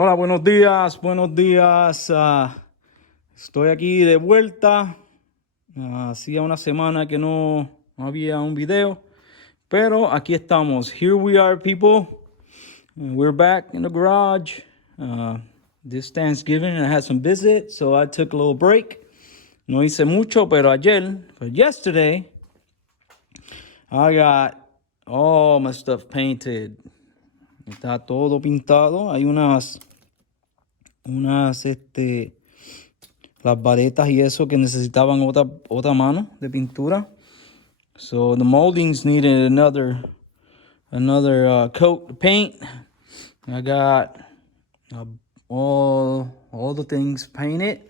Hola, buenos días, buenos días. Estoy aquí de vuelta. Hacía una semana que no había un video, pero aquí estamos. Here we are, people. We're back in the garage. This Thanksgiving I had some visits, so I took a little break. No hice mucho, pero yesterday, I got all my stuff painted. Está todo pintado. Hay unas las varetas y eso que necesitaban otra mano de pintura. So the moldings needed another coat of paint. I got all the things painted,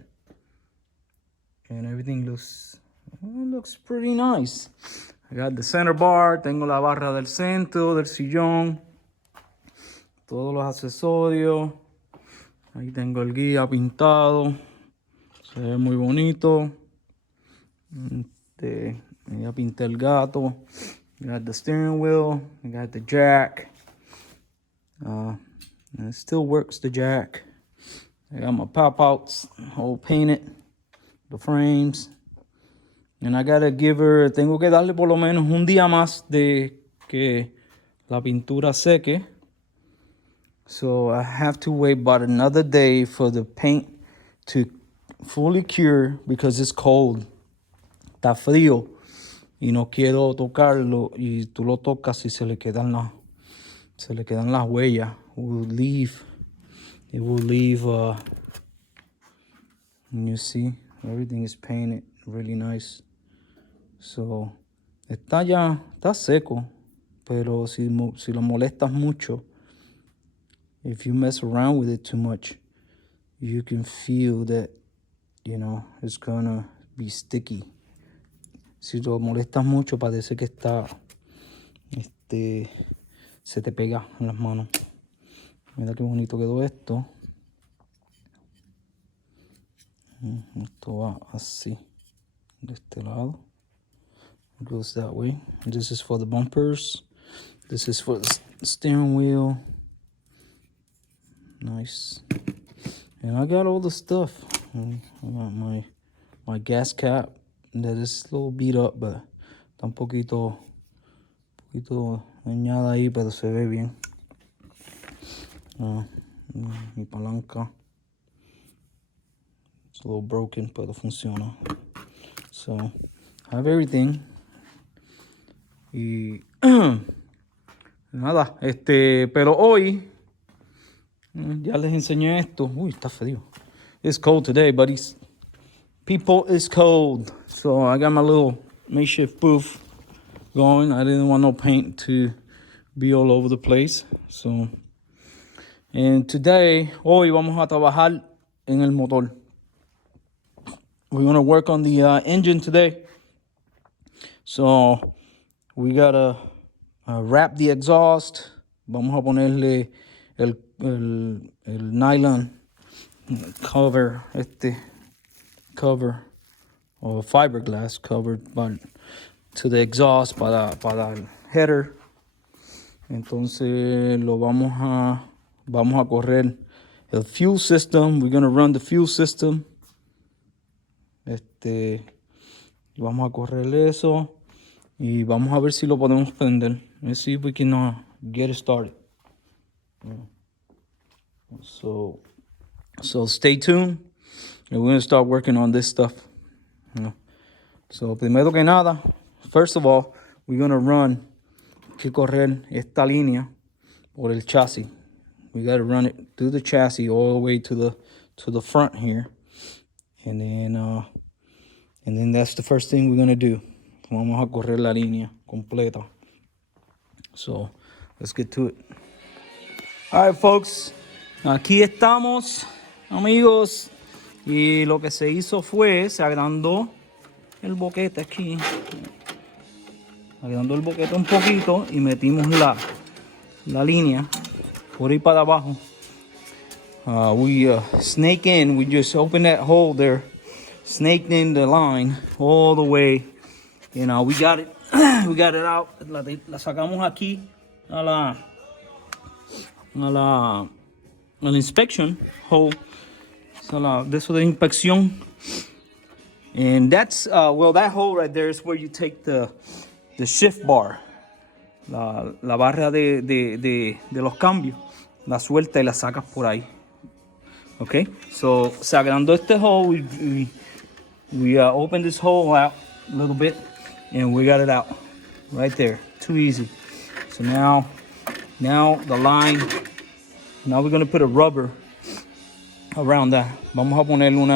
and everything looks pretty nice. I got the center bar, tengo la barra del centro del sillón, todos los accesorios. Ahí tengo el guía pintado, se ve muy bonito. Ya pinté el gato. I got the steering wheel, I got the jack. And it still works, the jack. I got my pop outs all painted, the frames. And I gotta tengo que darle por lo menos un día más de que la pintura seque. So I have to wait about another day for the paint to fully cure because it's cold. Está frío y no quiero tocarlo, y tú lo tocas y se le quedan las huellas. It will leave and you see everything is painted really nice. So está seco, pero si lo molestas mucho, if you mess around with it too much, you can feel that, it's gonna be sticky. Si lo molestas mucho, parece que se te pega en las manos. Mira qué bonito quedó esto. Esto va así, de este lado. It goes that way. This is for the bumpers. This is for the steering wheel. Nice. And I got all the stuff. I got my gas cap that is a little beat up, but está un poquito dañada ahí, pero se ve bien. Mi palanca, it's a little broken, pero funciona. So I have everything. Y nada, pero hoy ya les enseñé esto. Uy, está frío. It's cold today, buddies. People, it's cold. So I got my little makeshift booth going. I didn't want no paint to be all over the place. So, and hoy vamos a trabajar en el motor. We're going to work on the engine today. So we gotta wrap the exhaust. Vamos a ponerle el nylon cover, or fiberglass cover to the exhaust para el header. Entonces vamos a correr el fuel system. We're gonna run the fuel system. Vamos a correr eso y vamos a ver si lo podemos prender. Let's see if we can get it started. So stay tuned, and we're gonna start working on this stuff. So primero que nada, first of all, we're gonna correr esta línea por el chasis. We gotta run it through the chassis all the way to the front here, and then that's the first thing we're gonna do. Vamos a correr la línea completa. So let's get to it. All right, folks. Aquí estamos, amigos. Y lo que se hizo se agrandó el boquete aquí. Agrandó el boquete un poquito y metimos la línea por ahí para abajo. We snake in. We just opened that hole there, snaked in the line all the way. We got it. We got it out. La sacamos aquí a an inspection hole. So de eso de inspección. And that's, well, that hole right there is where you take the shift bar. La barra de los cambios. La suelta y la sacas por ahí. Okay, so sacando este hole, we open this hole out a little bit, and we got it out right there. Too easy. So now the line. Now we're gonna put a rubber around that. Vamos a poner un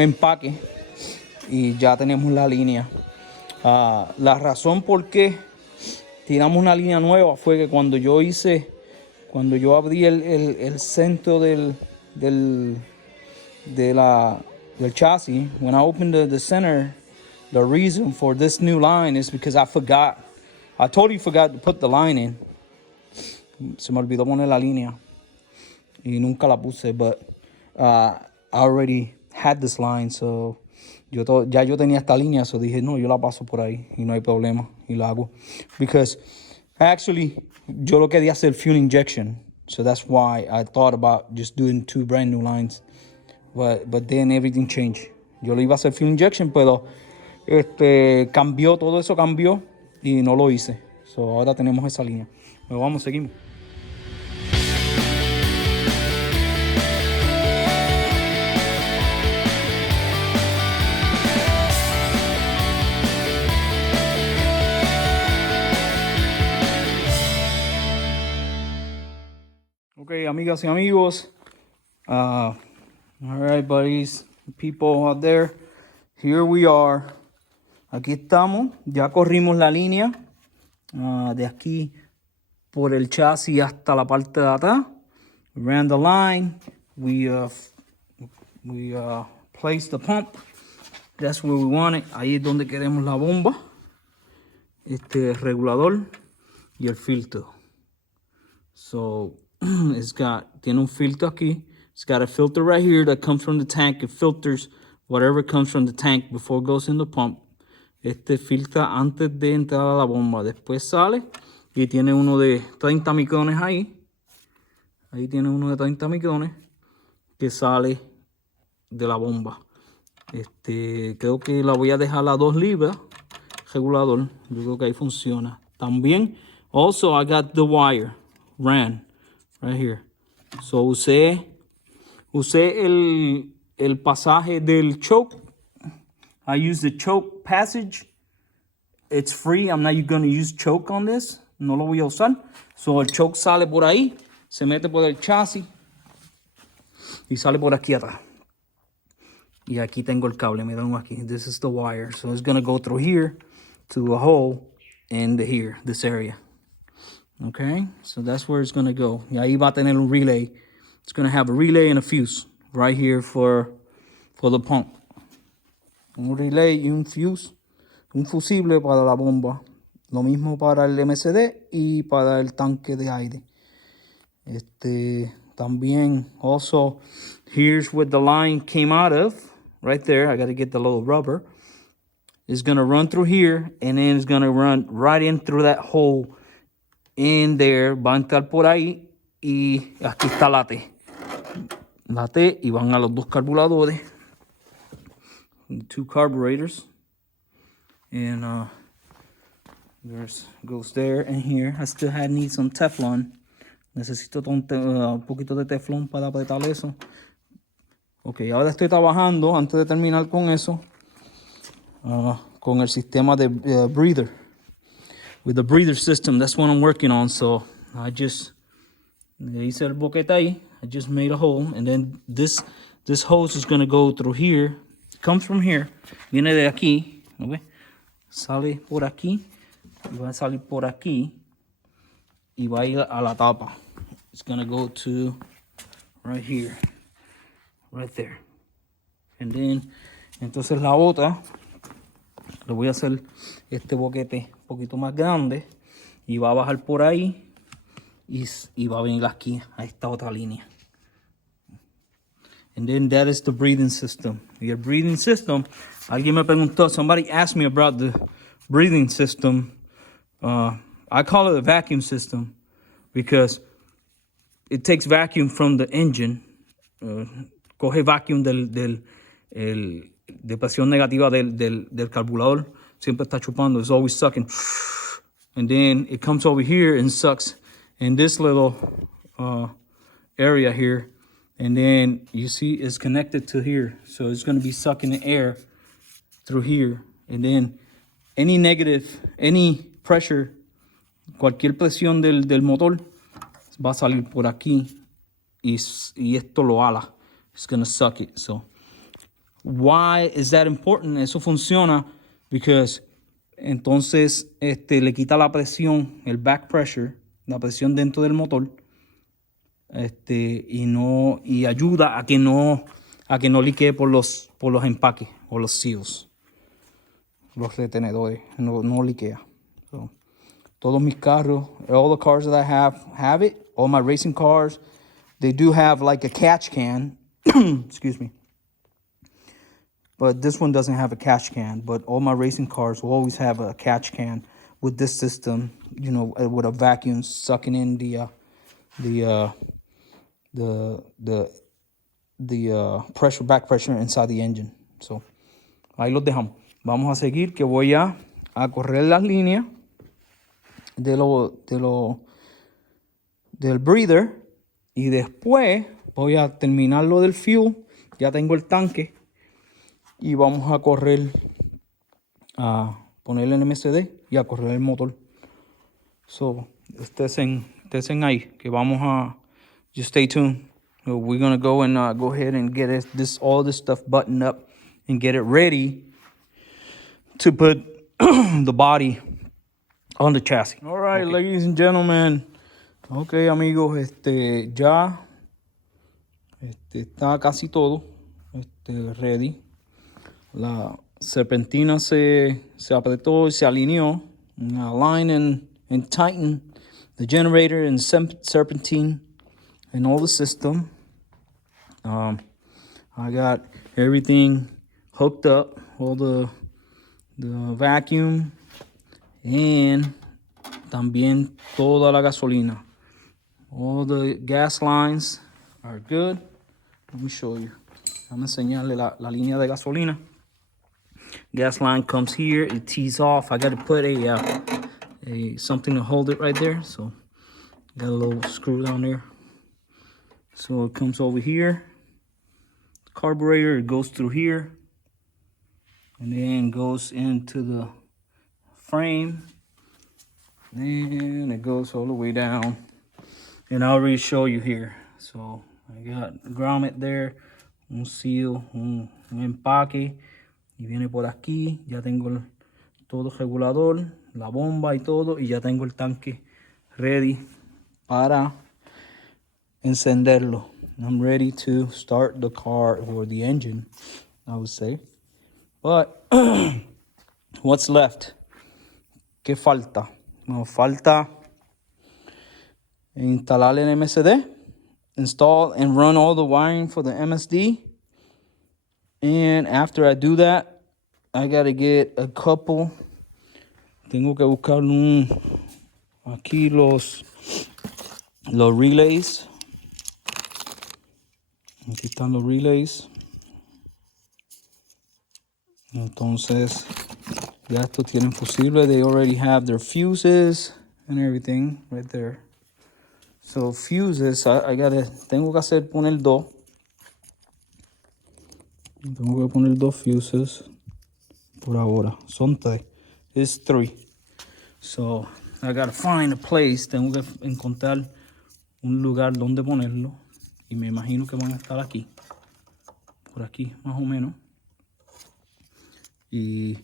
empaque y ya tenemos la línea. La razón por qué tiramos una línea nueva fue que cuando yo abrí el centro del chasis, when I opened the center, the reason for this new line is because I totally forgot to put the line in. Se me olvidó poner la línea y nunca la puse, but I already had this line, so yo tenía esta línea, so dije, no, yo la paso por ahí y no hay problema y la hago. Because actually, yo lo quería hacer fuel injection, so that's why I thought about just doing 2 brand new lines, but then everything changed. Yo lo iba a hacer fuel injection, pero todo eso cambió y no lo hice. So ahora tenemos esa línea. Pero vamos, seguimos. Okay, amigas y amigos. All right, buddies, people out there. Here we are. Aquí estamos. Ya corrimos la línea de aquí por el chasis hasta la parte de atrás. We ran the line. We placed the pump. That's where we want it. Ahí es donde queremos la bomba. Este regulador y el filtro. So tiene un filtro aquí. It's got a filter right here that comes from the tank. It filters whatever comes from the tank before it goes in the pump. Filtra antes de entrar a la bomba. Después sale y tiene uno de 30 micrones ahí. Ahí tiene uno de 30 micrones que sale de la bomba. Creo que la voy a dejar a 2 libras. Regulador. Yo creo que ahí funciona. También, also I got the wire. Ran. Right here. So usé el pasaje del choke. I use the choke passage. It's free. I'm not going to use choke on this. No lo voy a usar. So el choke sale por ahí, se mete por el chasis y sale por aquí atrás. Y aquí tengo el cable, miren aquí. This is the wire. So it's going to go through here to a hole in here, this area. Okay, so that's where it's going to go. Y ahí va a tener un relay. It's going to have a relay and a fuse right here for the pump. Un relay y un fuse, un fusible para la bomba. Lo mismo para el MCD y para el tanque de aire. También, also, here's where the line came out of. Right there, I got to get the little rubber. It's going to run through here, and then it's going to run right in through that hole in there. Va a entrar por ahí, y aquí está la T. La T, y van a los 2 carburadores. 2 carburetors. And goes there and here. I still need some Teflon. Necesito un poquito de Teflon para apretar eso. Ok, ahora estoy trabajando, antes de terminar con eso, con el sistema de breather. With the breather system, that's what I'm working on. So I just hice el boquete ahí. I just made a hole, and then this hose is going to go through here. It comes from here. Viene de aquí. Okay? Sale por aquí. Y va a salir por aquí. Y va a ir a la tapa. It's going to go to right here. Right there. And then, entonces la otra, le voy a hacer este boquete un poquito más grande. Y va a bajar por ahí. Y va a venir aquí a esta otra línea. And then that is the breathing system. Your breathing system, alguien me preguntó, somebody asked me about the breathing system. I call it a vacuum system because it takes vacuum from the engine. Coge vacuum de presión negativa del carburador. Siempre está chupando. It's always sucking. And then it comes over here and sucks in this little area here. And then you see it's connected to here. So it's going to be sucking the air through here. And then any pressure, cualquier presión del motor va a salir por aquí. Y esto lo ala. It's going to suck it. So why is that important? Eso funciona because entonces le quita la presión, el back pressure, la presión dentro del motor. Y ayuda a que no liquee por los empaques o los seals, los retenedores, no liquea. So, todos mis carros, all the cars that I have it. All my racing cars, they do have like a catch can. Excuse me. But this one doesn't have a catch can. But all my racing cars will always have a catch can with this system, with a vacuum sucking in the pressure, back pressure inside the engine. So, ahí los dejamos. Vamos a seguir, que voy a correr las líneas del breather, y después voy a terminar lo del fuel. Ya tengo el tanque y vamos a correr, a ponerle en MSD y a correr el motor. So, estén ahí, que vamos a, just stay tuned. We're going to go and go ahead and get all this stuff buttoned up and get it ready to put the body on the chassis. All right, okay. Ladies and gentlemen. Ok, amigos, ya está casi todo ready. La serpentina se apretó y se alineó. Align and tighten the generator and serpentine and all the system. I got everything hooked up, all the vacuum and también toda la gasolina. All the gas lines are good. Let me show you. Vamos a enseñarle la línea de gasolina. Gas line comes here. It tees off. I got to put a something to hold it right there. So got a little screw down there. So it comes over here. Carburetor, it goes through here. And then goes into the frame. Then it goes all the way down. And I already show you here. So I got a grommet there, un seal, un empaque. Y viene por aquí. Ya tengo todo el regulador, la bomba y todo. Y ya tengo el tanque ready para encenderlo. I'm ready to start the car or the engine, I would say. But what's left? ¿Qué falta? Bueno, falta instalar el MSD, install and run all the wiring for the MSD. And after I do that, I gotta get a couple. Tengo que buscar aquí los relays. Aquí están los relays. Entonces, ya estos tienen fusible. They already have their fuses and everything right there. So fuses, tengo que poner dos. Tengo que poner dos fuses por ahora. Son tres. It's three. So I gotta find a place. Tengo que encontrar un lugar donde ponerlo. Y me imagino que van a estar aquí. Por aquí, más o menos. Y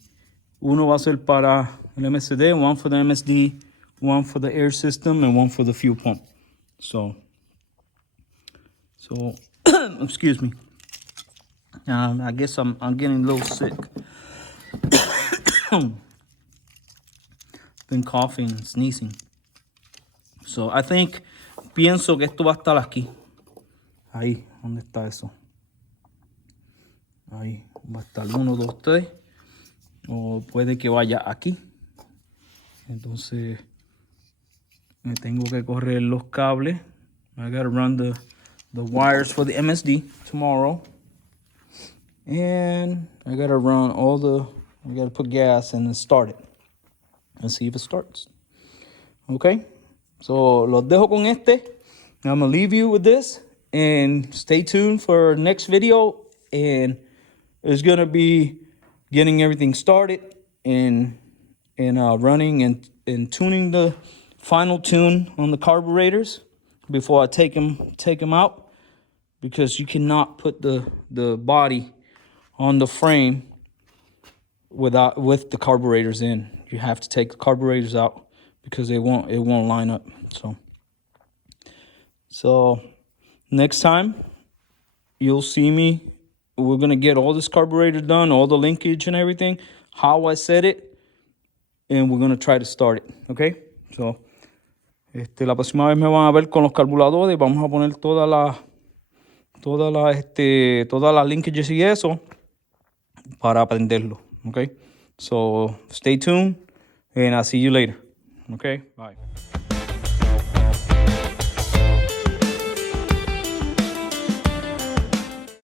uno va a ser para el MSD, one for the MSD, one for the air system, and one for the fuel pump. So excuse me. I guess I'm getting a little sick. Been coughing and sneezing. So I think, pienso que esto va a estar aquí. Ahí, ¿dónde está eso? Ahí, va a estar 1, 2, 3. O puede que vaya aquí. Entonces, me tengo que correr los cables. I gotta run the wires for the MSD tomorrow. And I gotta run I gotta put gas and then start it. And see if it starts. Okay? So, los dejo con este. I'm gonna leave you with this. And stay tuned for next video. And it's gonna be getting everything started and running and tuning the final tune on the carburetors before I take them out, because you cannot put the body on the frame with the carburetors in. You have to take the carburetors out because it won't line up. So next time you'll see me. We're gonna get all this carburetor done, all the linkage and everything, how I set it, and we're gonna try to start it. Okay? So la próxima vez me van a ver con los carburadores. Vamos a poner todas las linkages y eso para aprenderlo. Okay? So stay tuned and I'll see you later. Okay? Bye.